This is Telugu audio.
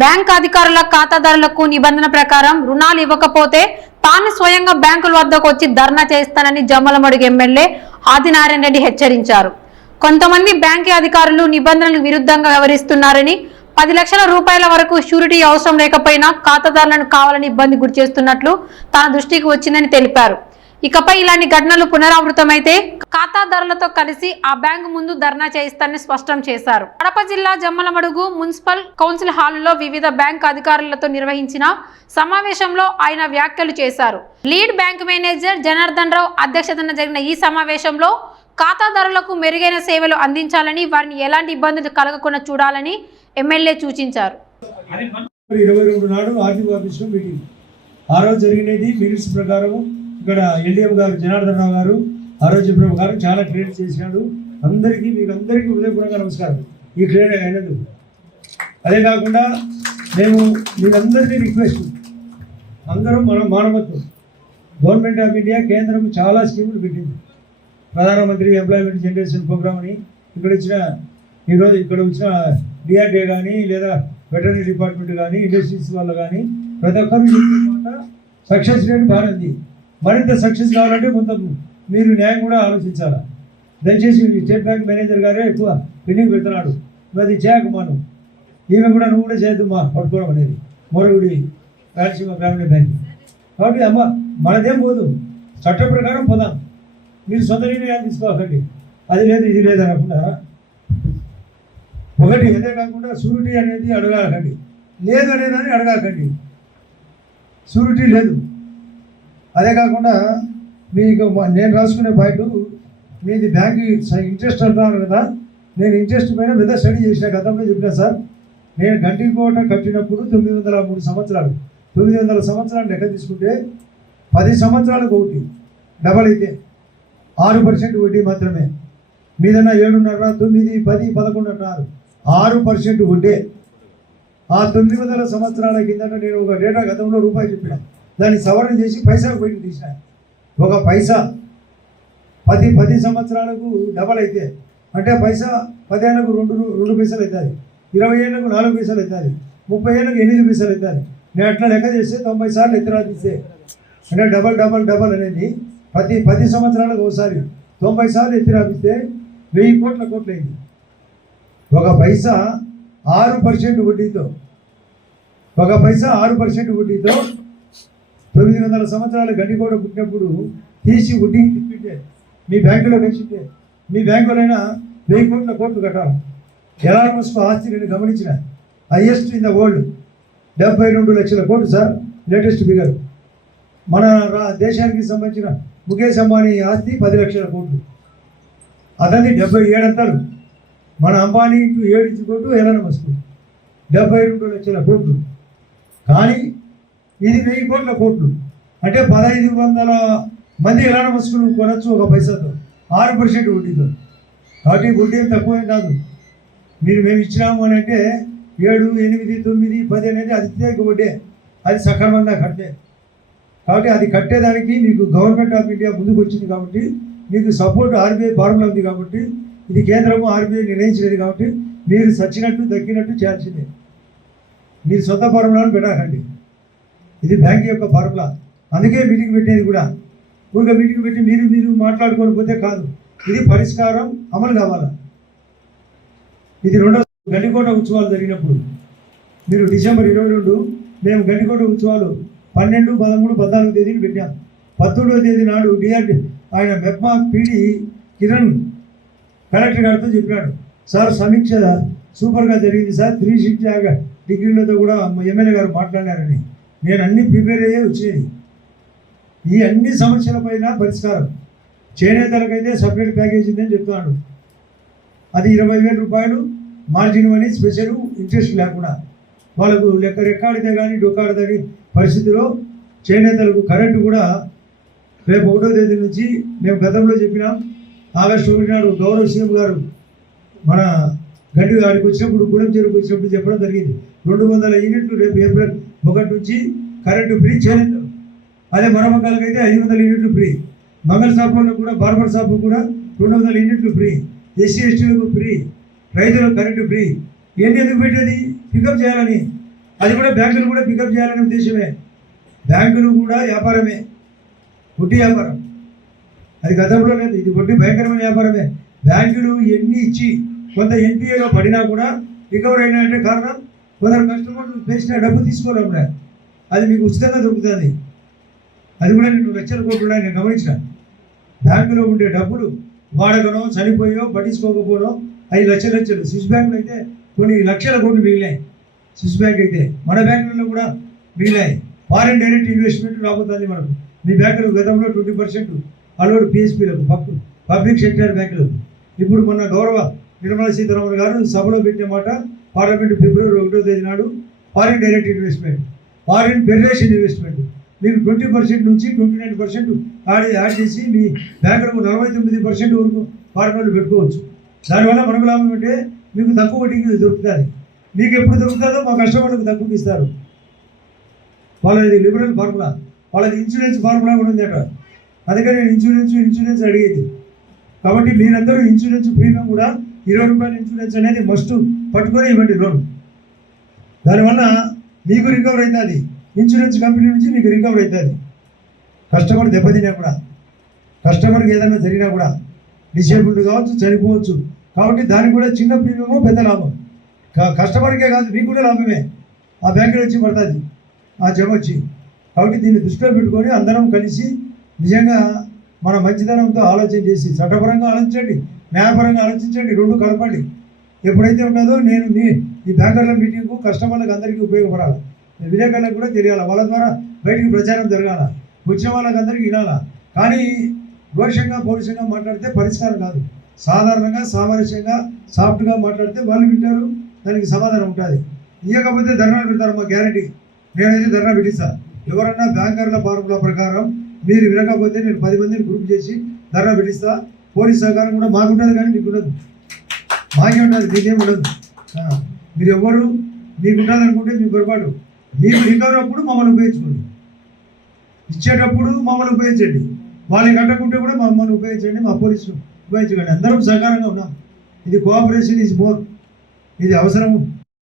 బ్యాంక్ అధికారుల ఖాతాదారులకు నిబంధన ప్రకారం రుణాలు ఇవ్వకపోతే తాను స్వయంగా బ్యాంకుల వద్దకు వచ్చి ధర్నా చేస్తానని జమ్మలమడుగు ఎమ్మెల్యే ఆదినారాయణ రెడ్డి హెచ్చరించారు. కొంతమంది బ్యాంకు అధికారులు నిబంధనలకు విరుద్ధంగా వ్యవహరిస్తున్నారని, 10 లక్షల రూపాయల వరకు షూరిటీ అవసరం లేకపోయినా ఖాతాదారులను కావాలని ఇబ్బంది గురి చేస్తున్నట్లు తన దృష్టికి వచ్చిందని తెలిపారు. ఇకపై ఇలాంటి ఘటనలు పునరావృతమైతే ఖాతాదారులతో కలిసి ఆ బ్యాంకు ముందు ధర్నా చేయిస్తారని స్పష్టం చేశారు. కడప జిల్లా జమ్మలమడుగు మున్సిపల్ కౌన్సిల్ హాలులో వివిధ బ్యాంకు అధికారులతో నిర్వహించిన సమావేశంలో ఆయన వ్యాఖ్యలు చేశారు. Lead bank manager Janardhan Rao అధ్యక్షతన జరిగిన ఈ సమావేశంలో ఖాతాదారులకు మెరుగైన సేవలు అందించాలని, వారిని ఎలాంటి ఇబ్బందులు కలగకుండా చూడాలని ఎమ్మెల్యే సూచించారు. 22 నాడు ఆర్టీఓ ఆఫీస్లో మీటింగ్ ఆ రోజు జరిగినది. మినిట్స్ ప్రకారం ఇక్కడ ఎల్డీఎం గారు జనార్దన్ రావు గారు ఆరోగ్య ప్రభు గారు చాలా ట్రైన్ చేసినాడు. అందరికీ మీకు అందరికీ హృదయపూర్వక నమస్కారం ఈ ట్రైన్ అయినందుకు. అదే కాకుండా మేము మీరందరినీ రిక్వెస్ట్, అందరం మనం మానవత్వం. గవర్నమెంట్ ఆఫ్ ఇండియా కేంద్రం చాలా స్కీములు పెట్టింది. ప్రధానమంత్రి ఎంప్లాయ్మెంట్ జనరేషన్ ప్రోగ్రామ్ అని ఈరోజు ఇక్కడ వచ్చిన డిఆర్డీఏ కానీ లేదా వెటర్నరీ డిపార్ట్మెంట్ కానీ ఇండస్ట్రీస్ వాళ్ళు కానీ ప్రతి ఒక్కరు సక్సెస్ రేట్ బాగుంది. మరింత సక్సెస్ కావాలంటే కొంత మీరు న్యాయం కూడా ఆలోచించాలా. దయచేసి స్టేట్ బ్యాంక్ మేనేజర్ గారే ఎక్కువ పెండింగ్ పెడుతున్నాడు. అది చేయకమాను, ఈమె కూడా నువ్వు కూడా చేయద్దు మా పట్టుకోవడం అనేది మోరగుడి రాయలసీమ గ్రామీణ బ్యాంక్. కాబట్టి అమ్మ మనదేం పోదు, చట్ట ప్రకారం పోదాం. మీరు సొంత నిర్ణయాలు తీసుకోకండి. అది లేదు ఇది లేదు అనకుండా ఒకటి. అదే కాకుండా షూరిటీ అనేది అడగాకండి, లేదు అనేదాన్ని అడగాకండి. షూరిటీ లేదు. అదే కాకుండా మీకు నేను రాసుకునే పాయింట్, మీది బ్యాంక్ ఇంట్రెస్ట్ అంటున్నారు కదా. నేను ఇంట్రెస్ట్ పైన పెద్ద స్టడీ చేసిన, గతంలో చెప్పినా సార్. నేను గంటికోట కట్టినప్పుడు 903 సంవత్సరాలు, 900 సంవత్సరాలు లెక్క తీసుకుంటే 10 సంవత్సరాలకు ఒకటి డబల్ అయితే 6% వడ్డీ మాత్రమే. మీదన్నా 7.5, 9, 10, 11 అంటున్నారు. 6% వడ్డీ. ఆ 900 సంవత్సరాల కిందట నేను ఒక డేటా గతంలో రూపాయి చెప్పిన, దాన్ని సవరణ చేసి పైసాకు బయటకు తీసిన. ఒక పైసా 10 సంవత్సరాలకు డబల్ అయితే అంటే పైసా 10 ఏళ్ళకు 2 పైసలు అవుతుంది, 20 ఏళ్ళకు 4 పైసలు అవుతుంది, 30 ఏళ్ళకు 8 పైసలు అవుతుంది. నేను అట్లా లెక్క చేస్తే 90 సార్లు ఎత్తురా తీస్తే అంటే డబల్ డబల్ డబల్ అనేది 10 సంవత్సరాలకు ఒకసారి 90 సార్లు ఎత్తురాపిస్తే 1000 కోట్లు అయింది. ఒక పైసా 6% వడ్డీతో, ఒక పైసా 6% వడ్డీతో 900 సంవత్సరాలు గండికోట పుట్టినప్పుడు తీసి వడ్డీ తిప్పింటే మీ బ్యాంకులో వేసింటే మీ బ్యాంకులైనా 1000 కోట్లు కట్టాలి. ఎలానమస్కు ఆస్తి నేను గమనించిన హైయెస్ట్ ఇన్ ద వరల్డ్ 72 లక్షల కోట్లు సార్, లేటెస్ట్ ఫిగర్. మన దేశానికి సంబంధించిన ముఖేష్ అంబానీ ఆస్తి 10 లక్షల కోట్లు, అతన్ని 77 అంతాలు. మన అంబానీ 7 కోట్లు, ఎలానమస్కు 72 లక్షల కోట్లు. కానీ ఇది 1000 కోట్లు అంటే 1500 మంది ఎలానమస్కులు కొనచ్చు ఒక పైసాతో, 6% వడ్డీతో. కాబట్టి వడ్డీ తక్కువేం కాదు. మేము ఇచ్చినాము అని అంటే 7, 8, 9, 10 అనేది అత్యధిక వడ్డీ. అది సక్రమంగా కట్టే. కాబట్టి అది కట్టేదానికి మీకు గవర్నమెంట్ ఆఫ్ ఇండియా ముందుకు వచ్చింది. కాబట్టి మీకు సపోర్ట్ ఆర్బీఐ ఫార్ములా ఉంది. కాబట్టి ఇది కేంద్రము ఆర్బీఐ నిర్ణయించలేదు. కాబట్టి మీరు సచ్చినట్టు దక్కినట్టు చేయాల్సిందే. మీరు సొంత ఫార్ములాను పెట్టకండి. ఇది బ్యాంక్ యొక్క ఫార్ములా. అందుకే మీటింగ్ పెట్టేది కూడా. ఊరికే మీటింగ్ పెట్టి మీరు మాట్లాడుకొని పోతే కాదు. ఇది పరిష్కారం అమలు కావాలా. ఇది రెండో గండికోట ఉత్సవాలు జరిగినప్పుడు మీరు డిసెంబర్ 22 మేము గండికోట ఉత్సవాలు 12, 13, 14 తేదీని పెట్టాం. 19వ తేదీ నాడు డిఆర్డి ఆయన మెప్మా పీడి కిరణ్ కలెక్టర్ గారితో చెప్పినాడు, సార్ సమీక్ష సూపర్గా జరిగింది సార్, 360 డిగ్రీలతో కూడా ఎమ్మెల్యే గారు మాట్లాడారని. నేను అన్ని ప్రిపేర్ అయ్యే వచ్చేది. ఈ అన్ని సమస్యలపైన పరిష్కారం. చేనేతలకైతే సపరేట్ ప్యాకేజ్ ఉందని చెప్తున్నాడు. అది 20,000 రూపాయలు మార్జిన్ అని స్పెషల్ ఇంట్రెస్ట్ లేకుండా వాళ్ళకు రెక్కాడితే కానీ డొక్కాడదని పరిస్థితిలో చేనేతలకు కరెంటు కూడా రేపు 1వ తేదీ నుంచి మేము గతంలో చెప్పినాం. ఆగస్టు 1 నాడు గౌరవ సీఎం గారు మన గండి గారికి వచ్చినప్పుడు గూడెం చెరువుకు వచ్చినప్పుడు చెప్పడం జరిగింది. 200 యూనిట్లు రేపు ఏప్రిల్ 1 నుంచి కరెంటు ఫ్రీ చేనేతలు. అదే మరమకాలకు అయితే 500 యూనిట్లు ఫ్రీ. మంగళ షాపులకు కూడా, బార్బర్ షాపు కూడా 200 యూనిట్లు ఫ్రీ. SC/STలకు ఫ్రీ. రైతులకు కరెంటు ఫ్రీ. ఎన్ని ఎందుకు పెట్టేది? పికప్ చేయాలని. అది కూడా బ్యాంకులు కూడా పికప్ చేయాలనే ఉద్దేశమే. బ్యాంకులు కూడా వ్యాపారమే, వడ్డీ వ్యాపారం. అది గతంలో లేదు, ఇది వడ్డీ భయంకరమైన వ్యాపారమే. బ్యాంకులు ఎన్ని ఇచ్చి కొంత ఎన్పిఏలో పడినా కూడా రికవర్ అయినా కారణం కొందరు కస్టమర్లు వేసిన డబ్బు తీసుకోలేము. అది మీకు ఉచితంగా దొరుకుతుంది. అది కూడా నేను లక్షల కోట్లు నేను గమనించిన. బ్యాంకులో ఉండే డబ్బులు వాడకనో చనిపోయో పట్టించుకోకపోనో 5 లక్షలు. స్విస్ బ్యాంకులు అయితే కొన్ని లక్షల కోట్లు మిగిలాయి. స్విస్ బ్యాంక్ అయితే మన బ్యాంకులలో కూడా మిగిలాయి. ఫారిన్ డైరెక్ట్ ఇన్వెస్ట్మెంట్ రాబోతుంది మనకు. మీ బ్యాంకులు గతంలో 20% అలవాటు పిఎస్పీలకు, పబ్లిక్ సెక్టర్ బ్యాంకులకు. ఇప్పుడు మొన్న గౌరవ నిర్మలా సీతారామన్ గారు సభలో పెట్టిన మాట, పార్లమెంట్ ఫిబ్రవరి 1వ తేదీ నాడు foreign direct investment, foreign federation investment మీకు 20% నుంచి 29% యాడ్ చేసి మీ బ్యాంకులకు 49% వరకు ఫారిన్ వాళ్ళు పెట్టుకోవచ్చు. దానివల్ల మనకు లాభం అంటే మీకు తక్కువ వడ్డీకి దొరుకుతుంది. మీకు ఎప్పుడు దొరుకుతుందో మా కస్టమర్లకు తక్కువకి ఇస్తారు. వాళ్ళది లిబరల్ ఫార్ములా, వాళ్ళది ఇన్సూరెన్స్ ఫార్ములా కూడా ఉంది అట. అందుకని నేను ఇన్సూరెన్స్ అడిగేది. కాబట్టి మీరందరూ ఇన్సూరెన్స్ ప్రీమియం కూడా 20 రూపాయల ఇన్సూరెన్స్ అనేది మస్ట్ పట్టుకొని ఇవ్వండి లోన్. దానివల్ల మీకు రికవర్ అవుతుంది, ఇన్సూరెన్స్ కంపెనీ నుంచి మీకు రికవర్ అవుతుంది. కస్టమర్ దెబ్బతిన్నా కూడా, కస్టమర్కి ఏదైనా జరిగినా కూడా, డిసేబుల్డ్ కావచ్చు, చనిపోవచ్చు. కాబట్టి దానికి కూడా చిన్న ప్రీమియము పెద్ద లాభం. కస్టమర్కే కాదు మీకు కూడా లాభమే. ఆ బ్యాంకులో వచ్చి పడుతుంది ఆ జమ వచ్చి. కాబట్టి దీన్ని దృష్టిలో పెట్టుకొని అందరం కలిసి నిజంగా మన మంచితనంతో ఆలోచన చేసి చట్టపరంగా ఆలోచించండి, న్యాయపరంగా ఆలోచించండి, రెండు కలపండి. ఎప్పుడైతే ఉంటుందో నేను ఈ బ్యాంకర్ల మీటింగ్కు కస్టమర్లకు అందరికీ ఉపయోగపడాలి, విలేకరులకు కూడా తెలియాలి, వాళ్ళ ద్వారా బయటికి ప్రచారం జరగాల, వచ్చిన వాళ్ళకి అందరికీ వినాలా. కానీ రోషంగా పౌరుషంగా మాట్లాడితే పరిష్కారం కాదు. సాధారణంగా సామరస్యంగా సాఫ్ట్గా మాట్లాడితే వాళ్ళు వింటారు, దానికి సమాధానం ఉంటుంది. ఇవ్వకపోతే ధర్నాలు పెడతారు. మా గ్యారంటీ నేనైతే ధర్నా పెట్టిస్తా. ఎవరన్నా బ్యాంకర్ల ఫార్ములా ప్రకారం మీరు వినకపోతే నేను 10 మందిని గ్రూప్ చేసి ధర్నా పెట్టిస్తా. పోలీస్ సహకారం కూడా మాకుంటుంది, కానీ మీకు ఉండదు. మాకే ఉంటుంది, మీకేం ఉండదు. మీరు ఎవరు మీకు ఉంటుంది అనుకుంటే మీ పొరపాటు. మీకు రికవర్ అప్పుడు మమ్మల్ని ఉపయోగించుకోండి, ఇచ్చేటప్పుడు మమ్మల్ని ఉపయోగించండి, వాళ్ళని కట్టకుంటే కూడా మమ్మల్ని ఉపయోగించండి, మా పోలీసులు ఉపయోగించకండి. అందరం సహకారంగా ఉన్నాం. ఇది కోఆపరేషన్ ఈజ్ మోర్, ఇది అవసరము.